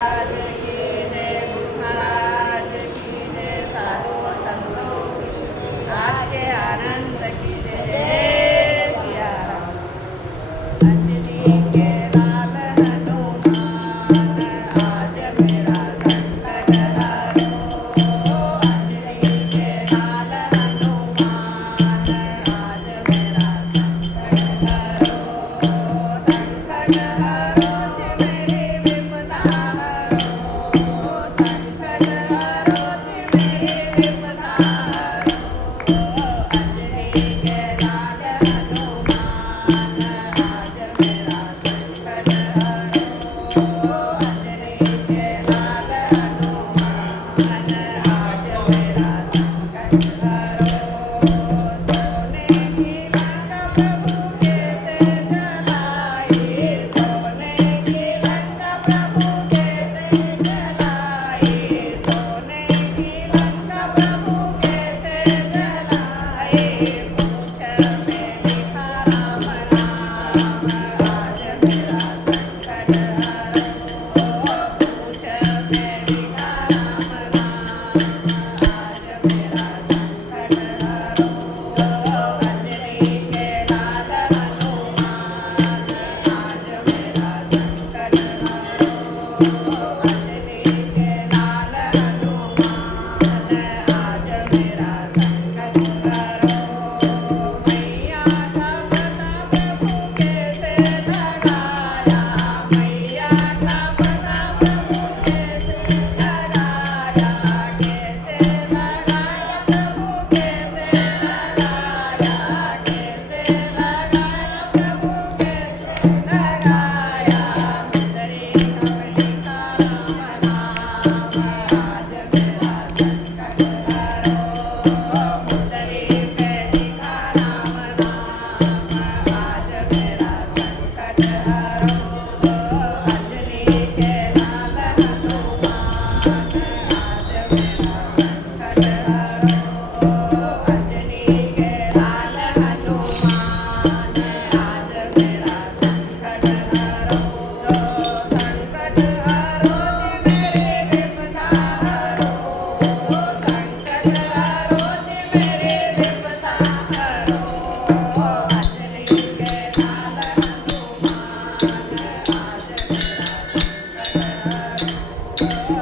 आज की जय गुरु महाराज की जय साधु संतों आज के आनंद की जय जय सिया राम। अंजनी के लाल हनुमान आज मेरा संकट हरो। अंजनी के लाल हनुमान आज मेरा संकट हरो। संकट हरो जे मेरी विपदा हरो। संकट हरो जे मेरी विपदा हरो। अंजनी के लाल हनुमान आज मेरा संकट हरो। अंजनी के लाल हनुमान आज मेरा संकट हरो। सोने की लंका प्रभु कैसे जलाई। सोने की लंका प्रभु कैसे जलाई। सोने की लंका प्रभु कैसे जलाई। पूछ में लिखा राम नाम आज मेरा संकट हरो। पूछ में लिखा राम नाम आज मेरा संकट हरो। अंजनी के लाल हनुमान आज मेरा संकट हरो। अंजनी के लाल हनुमान आज मेरा संकट हरो। मैया का पता प्रभु कैसे लगाया। मैया का पता प्रभु कैसे लगाया। कैसे लगाया प्रभु कैसे लगाया। कैसे लगाया प्रभु कैसे लगाया। मुंदरी कमली का राम नाम आज मेरा संकट हरो। मुंदरी पे लिखा राम नाम आज मेरा संकट हरो। अंजनी के लाल हनुमान आज मेरा संकट हरो। अंजनी के लाल हनुमान आज मेरा संकट हरो। संकट हरो जे मेरी विपदा हरो। संकट हरो जे मेरी विपदा हरो। अंजनी के लाल हनुमान आज मेरा संकट हरो।